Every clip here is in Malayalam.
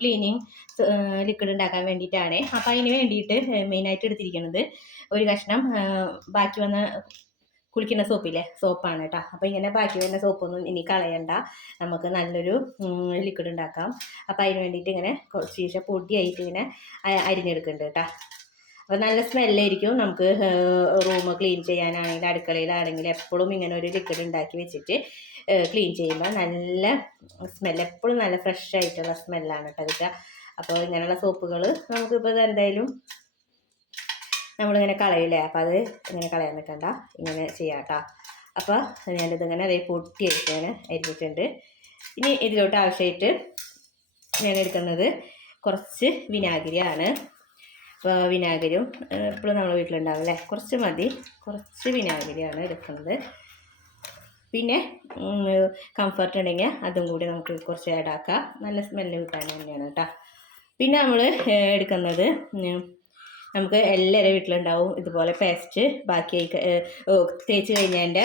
ക്ലീനിങ് ലിക്വിഡ് ഉണ്ടാക്കാൻ വേണ്ടിയിട്ടാണ്. അപ്പോൾ അതിന് വേണ്ടിയിട്ട് മെയിനായിട്ട് എടുത്തിരിക്കുന്നത് ഒരു കഷ്ണം ബാക്കി വന്ന കുളിക്കുന്ന സോപ്പില്ലേ? സോപ്പാണ് കേട്ടോ അപ്പോൾ ഇങ്ങനെ ബാക്കി വരുന്ന സോപ്പൊന്നും ഇനി കളയണ്ട. നമുക്ക് നല്ലൊരു ലിക്വിഡ് ഉണ്ടാക്കാം. അപ്പോൾ അതിന് വേണ്ടിയിട്ട് ഇങ്ങനെ കുറച്ച് ശേഷം പൊടിയായിട്ട് ഇങ്ങനെ അരിഞ്ഞെടുക്കുന്നുണ്ട് കേട്ടോ അപ്പോൾ നല്ല സ്മെല്ലായിരിക്കും നമുക്ക് റൂം ക്ലീൻ ചെയ്യാനാണെങ്കിൽ അടുക്കളയിലാണെങ്കിൽ എപ്പോഴും ഇങ്ങനെ ഒരു ലിക്വിഡ് ഉണ്ടാക്കി വെച്ചിട്ട് ക്ലീൻ ചെയ്യുമ്പോൾ നല്ല സ്മെല്ല് എപ്പോഴും നല്ല ഫ്രഷ് ആയിട്ടുള്ള സ്മെല്ലാണ് കേട്ടോ കിട്ടുക. അപ്പോൾ ഇങ്ങനെയുള്ള സോപ്പുകൾ നമുക്കിപ്പോൾ എന്തായാലും നമ്മളിങ്ങനെ കളയില്ലേ അപ്പോൾ അത് ഇങ്ങനെ കളയാൻ നിൽക്കണ്ട ഇങ്ങനെ ചെയ്യാം കേട്ടോ. അപ്പോൾ ഞാനിതിങ്ങനെ അതേ പൊട്ടി ഇങ്ങനെ അരിഞ്ഞിട്ടുണ്ട്. ഇനി ഇതിലോട്ട് ആവശ്യമായിട്ട് ഞാൻ എടുക്കുന്നത് കുറച്ച് വിനാഗിരിയാണ്. വിനാഗിരിയും എപ്പോഴും നമ്മൾ വീട്ടിലുണ്ടാവും അല്ലേ കുറച്ച് മതി. കുറച്ച് വിനാഗിരിയാണ് എടുക്കുന്നത്. പിന്നെ കംഫർട്ട് ഉണ്ടെങ്കിൽ അതും കൂടി നമുക്ക് കുറച്ച് ആഡ് നല്ല സ്മെല്ല് കിട്ടാൻ തന്നെയാണ് കേട്ടോ. പിന്നെ നമ്മൾ എടുക്കുന്നത് നമുക്ക് എല്ലാവരും വീട്ടിലുണ്ടാവും ഇതുപോലെ പേസ്റ്റ് ബാക്കി തേച്ച് കഴിഞ്ഞതിന്റെ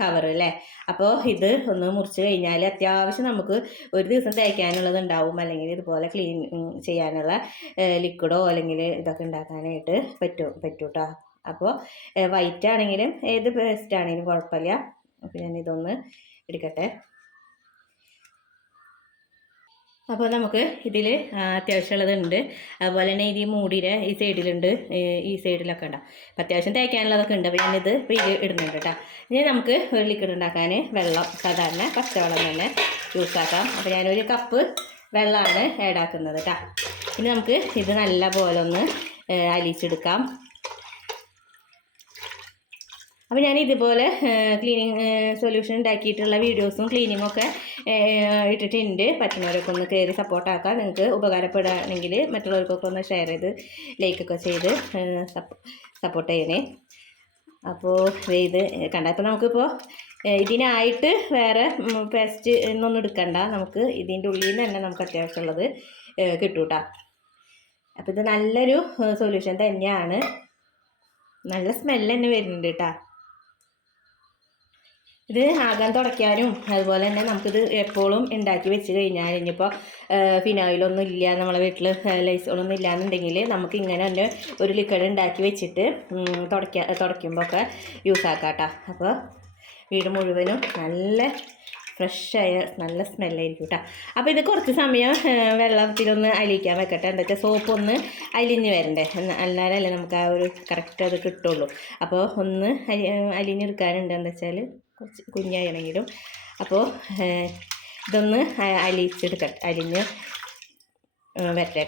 കവർ അല്ലേ അപ്പോൾ ഇത് ഒന്ന് മുറിച്ച് കഴിഞ്ഞാൽ അത്യാവശ്യം നമുക്ക് ഒരു ദിവസം തേക്കാനുള്ളത് ഉണ്ടാവും. അല്ലെങ്കിൽ ഇതുപോലെ ക്ലീൻ ചെയ്യാനുള്ള ലിക്വിഡോ അല്ലെങ്കിൽ ഇതൊക്കെ ഉണ്ടാക്കാനായിട്ട് പറ്റും പറ്റും കേട്ടോ അപ്പോൾ വൈറ്റ് ആണെങ്കിലും ഏത് പേസ്റ്റ് ആണെങ്കിലും കുഴപ്പമില്ല. അപ്പോൾ ഞാൻ ഇതൊന്ന് എടുക്കട്ടെ. അപ്പോൾ നമുക്ക് ഇതിൽ അത്യാവശ്യമുള്ളതുണ്ട്. അതുപോലെ തന്നെ ഇത് മൂടിയുടെ ഈ സൈഡിലുണ്ട്. ഈ സൈഡിലൊക്കെ ഉണ്ടാവും അപ്പം അത്യാവശ്യം തേക്കാനുള്ളതൊക്കെ ഉണ്ട്. അപ്പോൾ ഞാനിത് ഇടുന്നുണ്ട് കേട്ടോ. ഇനി നമുക്ക് ഒരു ലിക്വിഡ് ഉണ്ടാക്കാൻ വെള്ളം സാധാരണ പച്ചവെള്ളം തന്നെ യൂസ് ആക്കാം. അപ്പോൾ ഞാനൊരു കപ്പ് വെള്ളമാണ് ആഡ് ആക്കുന്നത് കേട്ടോ. ഇനി നമുക്ക് ഇത് നല്ല പോലെ ഒന്ന് അലിയിച്ചെടുക്കാം. അപ്പോൾ ഞാൻ ഇതുപോലെ ക്ലീനിങ് സൊല്യൂഷൻ ഉണ്ടാക്കിയിട്ടുള്ള വീഡിയോസും ക്ലീനിങ്ങും ഒക്കെ ഇട്ടിട്ടുണ്ട്. പറ്റുന്നവരൊക്കെ ഒന്ന് കയറി സപ്പോർട്ടാക്കാം നിങ്ങൾക്ക് ഉപകാരപ്പെടുകയാണെങ്കിൽ മറ്റുള്ളവർക്കൊക്കെ ഒന്ന് ഷെയർ ചെയ്ത് ലൈക്കൊക്കെ ചെയ്ത് സപ്പോർട്ട് ചെയ്യണേ. അപ്പോൾ ഇത് കണ്ട. ഇപ്പോൾ നമുക്കിപ്പോൾ ഇതിനായിട്ട് വേറെ പേസ്റ്റ് ഒന്നും എടുക്കണ്ട. നമുക്ക് ഇതിന്റെ ഉള്ളിൽ നിന്ന് തന്നെ നമുക്ക് അത്യാവശ്യമുള്ളത് കേട്ടോ അപ്പോൾ ഇത് നല്ലൊരു സൊല്യൂഷൻ തന്നെയാണ്. നല്ല സ്മെല്ല് തന്നെ വരുന്നുണ്ട് കേട്ടോ ഇത് ആകാൻ തുടയ്ക്കാനും അതുപോലെ തന്നെ നമുക്കിത് എപ്പോഴും ഉണ്ടാക്കി വെച്ച് കഴിഞ്ഞാൽ ഇനിയിപ്പോൾ ഫിനോയിലൊന്നും ഇല്ല നമ്മളെ വീട്ടിൽ ലൈസോളൊന്നും ഇല്ലാന്നുണ്ടെങ്കിൽ നമുക്ക് ഇങ്ങനെ തന്നെ ഒരു ലിക്വിഡ് ഉണ്ടാക്കി വെച്ചിട്ട് തുടയ്ക്കുക തുടയ്ക്കുമ്പോൾ ഒക്കെ യൂസ് ആക്കാം കേട്ടോ അപ്പോൾ വീട് മുഴുവനും നല്ല ഫ്രഷായ നല്ല സ്മെല്ലായിരിക്കും കേട്ടോ അപ്പോൾ ഇത് കുറച്ച് സമയം വെള്ളത്തിലൊന്ന് അലിയിക്കാൻ വെക്കട്ടെ. എന്താ വെച്ചാൽ സോപ്പ് ഒന്ന് അലിഞ്ഞ് വരണ്ടേ? അല്ലാതല്ലേ നമുക്ക് ആ ഒരു കറക്റ്റ് അത് കിട്ടുള്ളൂ. അപ്പോൾ ഒന്ന് അലി അലിഞ്ഞെടുക്കാനുണ്ട് എന്താ വെച്ചാൽ കുറച്ച് കുഞ്ഞായാണെങ്കിലും അപ്പോൾ ഇതൊന്ന് അലിയിച്ചെടുക്കട്ടെ അലിഞ്ഞ് വരട്ടേട്ടാ വരട്ടെ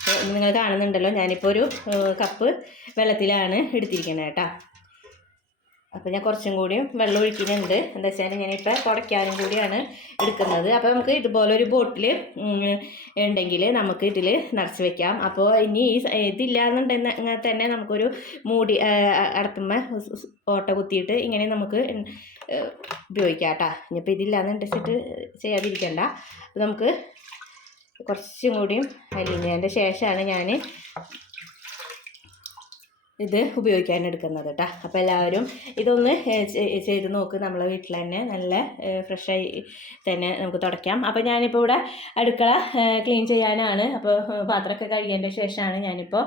അപ്പോൾ നിങ്ങൾ കാണുന്നുണ്ടല്ലോ ഞാനിപ്പോൾ ഒരു കപ്പ് വെള്ളത്തിലാണ് എടുത്തിരിക്കുന്നത് കേട്ടോ അപ്പോൾ ഞാൻ കുറച്ചും കൂടിയും വെള്ളം ഒഴിക്കുന്നുണ്ട്. എന്താ വെച്ചാൽ ഞാനിപ്പോൾ തുടയ്ക്കാനും കൂടിയാണ് എടുക്കുന്നത്. അപ്പോൾ നമുക്ക് ഇതുപോലെ ഒരു ബോട്ടിൽ ഉണ്ടെങ്കിൽ നമുക്ക് ഇതിൽ നിറച്ച് വെക്കാം. അപ്പോൾ ഇനി ഈ ഇതില്ലാന്നുണ്ടെന്ന് തന്നെ നമുക്കൊരു മൂടി അടത്തുമ്മ ഓട്ട കുത്തിയിട്ട് ഇങ്ങനെ നമുക്ക് ഉപയോഗിക്കാം കേട്ടോ ഇനിയിപ്പോൾ ഇതില്ലാന്നുണ്ടെച്ചിട്ട് ചെയ്യാതിരിക്കണ്ട. നമുക്ക് കുറച്ചും കൂടിയും അലിഞ്ഞതിന്റെ ശേഷമാണ് ഞാൻ ഇത് ഉപയോഗിക്കാൻ എടുക്കുന്നത് കേട്ടോ അപ്പോൾ എല്ലാവരും ഇതൊന്ന് ചെയ്ത് നോക്ക്. നമ്മളെ വീട്ടിൽ തന്നെ നല്ല ഫ്രഷായി തന്നെ നമുക്ക് തുടയ്ക്കാം. അപ്പോൾ ഞാനിപ്പോൾ ഇവിടെ അടുക്കള ക്ലീൻ ചെയ്യാനാണ്. അപ്പോൾ പാത്രമൊക്കെ കഴുകിയതിന്റെ ശേഷമാണ് ഞാനിപ്പോൾ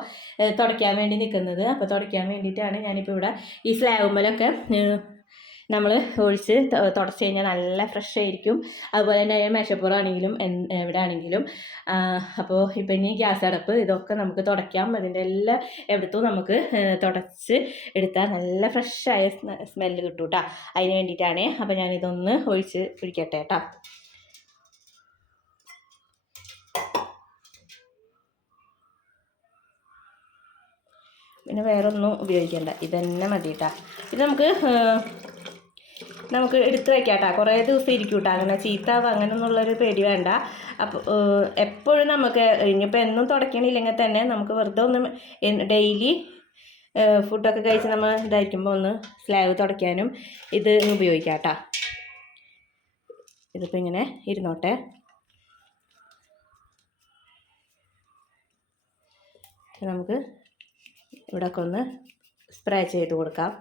തുടയ്ക്കാൻ വേണ്ടി നിൽക്കുന്നത്. അപ്പോൾ തുടയ്ക്കാൻ വേണ്ടിയിട്ടാണ് ഞാനിപ്പോൾ ഇവിടെ ഈ സ്ലാബുമ്മലൊക്കെ നമ്മൾ ഒഴിച്ച് തുടച്ച് കഴിഞ്ഞാൽ നല്ല ഫ്രഷ് ആയിരിക്കും. അതുപോലെ തന്നെ മേശപ്പുറമാണെങ്കിലും എവിടെ ആണെങ്കിലും. അപ്പോൾ ഇപ്പം ഇനി ഗ്യാസ് അടപ്പ് ഇതൊക്കെ നമുക്ക് തുടയ്ക്കാം. അതിന്റെ എല്ലാ എവിടത്തും നമുക്ക് തുടച്ച് എടുത്താൽ നല്ല ഫ്രഷായ സ്മെല്ല് കിട്ടും കേട്ടോ അതിന് വേണ്ടിയിട്ടാണ് അപ്പോൾ ഞാനിതൊന്ന് ഒഴിച്ച് പിടിക്കട്ടെ കേട്ടോ പിന്നെ വേറൊന്നും ഉപയോഗിക്കേണ്ട. ഇതന്നെ മതി കേട്ടോ ഇത് നമുക്ക് നമുക്ക് എടുത്ത് വെക്കാം കുറേ ദിവസം ഇരിക്കും കേട്ടോ അങ്ങനെ ചീത്താവുക അങ്ങനെയൊന്നുള്ളൊരു പേടി വേണ്ട. അപ്പോൾ എപ്പോഴും നമുക്ക് ഇനിയിപ്പോൾ എന്നും തുടയ്ക്കണില്ലെങ്കിൽ തന്നെ നമുക്ക് വെറുതെ ഒന്ന് ഡെയിലി ഫുഡൊക്കെ കഴിച്ച് നമ്മൾ ഇതായിരിക്കുമ്പോൾ ഒന്ന് സ്ലാബ് തുടയ്ക്കാനും ഇത് ഉപയോഗിക്കാം കേട്ടോ ഇതിപ്പോൾ ഇങ്ങനെ ഇരുന്നോട്ടെ. നമുക്ക് ഇവിടെയൊക്കെ ഒന്ന് സ്പ്രേ ചെയ്ത് കൊടുക്കാം.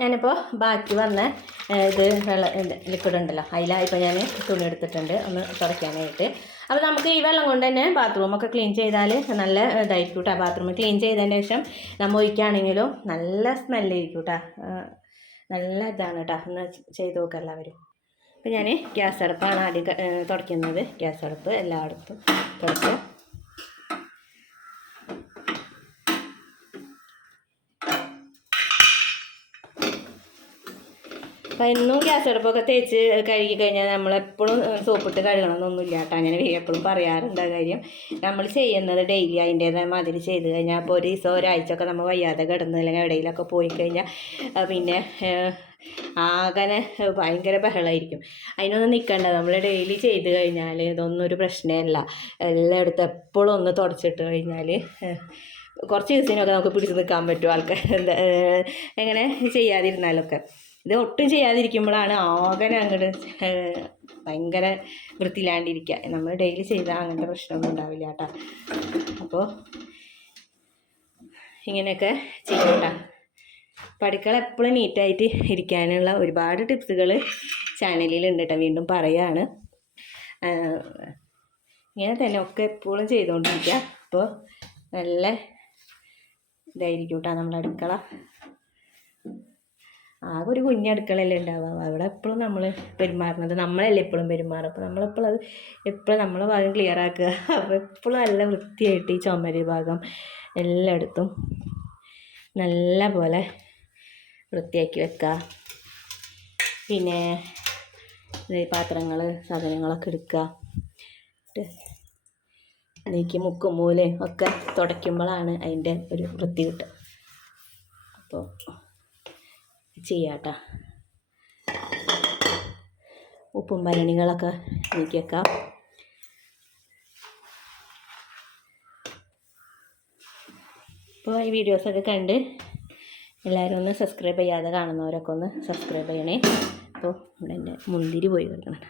ഞാനിപ്പോൾ ബാക്കി വന്ന ഇത് വെള്ളം ലിക്വിഡ് ഉണ്ടല്ലോ. അതിലായിപ്പോൾ ഞാൻ തുണി എടുത്തിട്ടുണ്ട്. ഒന്ന് തുടയ്ക്കാനായിട്ട്. അപ്പോൾ നമുക്ക് ഈ വെള്ളം കൊണ്ട് തന്നെ ബാത്റൂമൊക്കെ ക്ലീൻ ചെയ്താൽ നല്ല ഇതായിരിക്കും കേട്ടോ ബാത്റൂം ക്ലീൻ ചെയ്തതിന് ശേഷം നമ്മൾ ഒഴിക്കുകയാണെങ്കിലും നല്ല സ്മെല്ലായിരിക്കും കേട്ടോ നല്ല ഇതാണ് കേട്ടോ ഒന്ന് ചെയ്ത് നോക്കുക എല്ലാവരും. അപ്പോൾ ഞാൻ ഗ്യാസ് അടുപ്പാണ് ആദ്യം തുടയ്ക്കുന്നത്. ഗ്യാസ് അടുപ്പ് എല്ലായിടത്തും തുടച്ച് അപ്പം എന്നും ഗ്യാസ് അടുപ്പൊക്കെ തേച്ച് കഴുകി കഴിഞ്ഞാൽ നമ്മളെപ്പോഴും സോപ്പിട്ട് കഴുകണമെന്നൊന്നുമില്ല. കേട്ടോ അങ്ങനെ എപ്പോഴും പറയാറുണ്ട് കാര്യം. നമ്മൾ ചെയ്യുന്നത് ഡെയിലി അതിന്റേതായ മാതിരി ചെയ്ത് കഴിഞ്ഞാൽ അപ്പോൾ ഒരു ദിവസം ഒരാഴ്ച ഒക്കെ നമ്മൾ വയ്യാതെ കിടന്ന് അല്ലെങ്കിൽ എവിടെയെങ്കിലൊക്കെ പോയി കഴിഞ്ഞാൽ പിന്നെ ആകനെ ഭയങ്കര ബഹളമായിരിക്കും അതിനൊന്നും നിൽക്കണ്ട. നമ്മൾ ഡെയിലി ചെയ്ത് കഴിഞ്ഞാൽ ഇതൊന്നും ഒരു പ്രശ്നമല്ല. എല്ലായിടത്തും എപ്പോഴും ഒന്ന് തുടച്ചിട്ട് കഴിഞ്ഞാൽ കുറച്ച് ദിവസത്തിനൊക്കെ നമുക്ക് പിടിച്ച് നിൽക്കാൻ പറ്റും ആൾക്കാർ. എങ്ങനെ ചെയ്യാതിരുന്നാലൊക്കെ. ഇത് ഒട്ടും ചെയ്യാതിരിക്കുമ്പോഴാണ് ആകെ അങ്ങോട്ട് ഭയങ്കര വൃത്തിയില്ലാണ്ടിരിക്കുക നമ്മൾ ഡെയിലി ചെയ്താൽ അങ്ങനത്തെ പ്രശ്നമൊന്നും ഉണ്ടാവില്ല കേട്ടോ. അപ്പോൾ ഇങ്ങനെയൊക്കെ ചെയ്യും കേട്ടോ പഠിക്കൾ എപ്പോഴും നീറ്റായിട്ട് ഇരിക്കാനുള്ള ഒരുപാട് ടിപ്സുകൾ ചാനലിലുണ്ട് കേട്ടോ. വീണ്ടും പറയുകയാണ് ഇങ്ങനെ തന്നെ ഒക്കെ എപ്പോഴും ചെയ്തുകൊണ്ടിരിക്കുക അപ്പോൾ നല്ല ഇതായിരിക്കും കേട്ടോ നമ്മുടെ അടുക്കള ആകെ ഒരു കുഞ്ഞടുക്കളല്ലേ ഉണ്ടാവുക. അവിടെ എപ്പോഴും നമ്മൾ പെരുമാറുന്നത് നമ്മളല്ലേ എപ്പോഴും പെരുമാറുക. അപ്പോൾ നമ്മളെപ്പോഴും അത് എപ്പോഴും നമ്മളെ ഭാഗം ക്ലിയർ ആക്കുക. അപ്പോൾ എപ്പോഴും നല്ല വൃത്തിയായിട്ട് ഈ ചുമര് ഭാഗം എല്ലായിടത്തും നല്ല പോലെ വൃത്തിയാക്കി വെക്കുക. പിന്നെ പാത്രങ്ങൾ സാധനങ്ങളൊക്കെ എടുക്കുക. അതിലേക്ക് മുക്കും മൂലയും ഒക്കെ തുടയ്ക്കുമ്പോഴാണ് അതിന്റെ ഒരു വൃത്തി കിട്ടുക. അപ്പോൾ ചെയ്യാട്ടോ. ഉപ്പും ഭരണികളൊക്കെ നീക്കിയേക്കാം അപ്പോൾ ഈ വീഡിയോസൊക്കെ കണ്ട് എല്ലാവരും ഒന്ന് സബ്സ്ക്രൈബ് ചെയ്യാതെ കാണുന്നവരൊക്കെ ഒന്ന് സബ്സ്ക്രൈബ് ചെയ്യണേ. അപ്പോൾ ഇവിടെ എന്റെ മുന്തിരി പോയി കൊടുക്കണം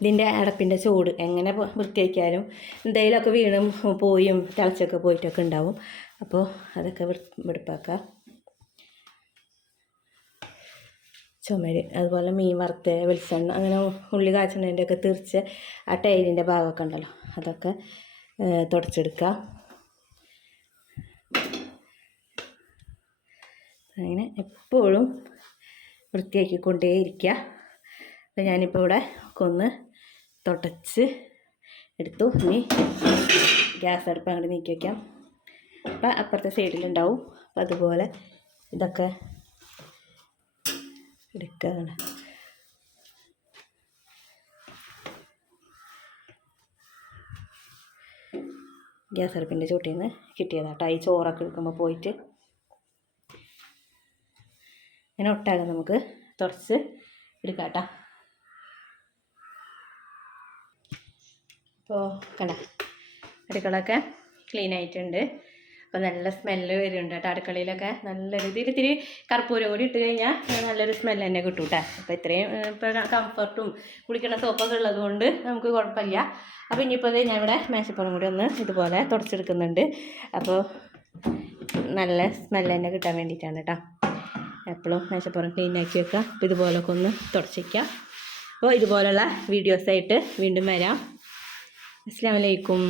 ഇതിന്റെ അടപ്പിന്റെ ചൂട് എങ്ങനെ വൃത്തിയാക്കിയാലും എന്തെങ്കിലുമൊക്കെ വീണും പോയും തിളച്ചൊക്കെ പോയിട്ടൊക്കെ ഉണ്ടാവും. അപ്പോൾ അതൊക്കെ വെടുപ്പാക്കാം. ചുമര് അതുപോലെ മീൻ വറുത്ത വെളിച്ചെണ്ണ അങ്ങനെ ഉള്ളി കാച്ചണേന്റെയൊക്കെ തിരിച്ച് ആ ടൈലിന്റെ ഭാഗമൊക്കെ ഉണ്ടല്ലോ അതൊക്കെ തുടച്ചെടുക്കുക അങ്ങനെ എപ്പോഴും വൃത്തിയാക്കിക്കൊണ്ടേയിരിക്കുക അപ്പോൾ ഞാനിപ്പോൾ ഇവിടെ കൊന്ന് തുടച്ച് എടുത്തു. ഇനി ഗ്യാസ് അടുപ്പ് അങ്ങോട്ട് നീക്കി വയ്ക്കാം അപ്പം അപ്പുറത്തെ സൈഡിലുണ്ടാവും. അപ്പം അതുപോലെ ഇതൊക്കെ എടുക്കുകയാണ് ഗ്യാസ് അടുപ്പിന്റെ ചൂട്ടിൽ നിന്ന് കിട്ടിയതാട്ടോ ഈ ചോറൊക്കെ എടുക്കുമ്പോൾ പോയിട്ട് ഇങ്ങനെ ഒട്ടാകെ നമുക്ക് തുറച്ച് എടുക്കാം അപ്പോൾ കണ്ട അടുക്കളൊക്കെ ക്ലീൻ ആയിട്ടുണ്ട്. അപ്പോൾ നല്ല സ്മെല്ല് വരുന്നുണ്ട് കേട്ടോ അടുക്കളയിലൊക്കെ. നല്ല രീതിയിൽ ഇത്തിരി കർപ്പൂരം കൂടി ഇട്ട് കഴിഞ്ഞാൽ നല്ലൊരു സ്മെല്ല് തന്നെ കിട്ടും കേട്ടോ അപ്പോൾ ഇത്രയും ഇപ്പോൾ കംഫർട്ടും കുളിക്കണ സോപ്പൊക്കെ ഉള്ളത് കൊണ്ട് നമുക്ക് കുഴപ്പമില്ല. അപ്പോൾ ഇനിയിപ്പോൾ ഞാൻ ഇവിടെ മേശപ്പുറം കൂടി ഒന്ന് ഇതുപോലെ തുടച്ചെടുക്കുന്നുണ്ട്. അപ്പോൾ നല്ല സ്മെല്ല് തന്നെ കിട്ടാൻ വേണ്ടിയിട്ടാണ് കേട്ടോ എപ്പോഴും മേശപ്പുറം ക്ലീൻ ആക്കി വെക്കുക അപ്പോൾ ഇതുപോലൊക്കെ ഒന്ന് തുടച്ചിക്കുക അപ്പോൾ ഇതുപോലുള്ള വീഡിയോസായിട്ട് വീണ്ടും വരാം. അസ്സാം വലൈക്കും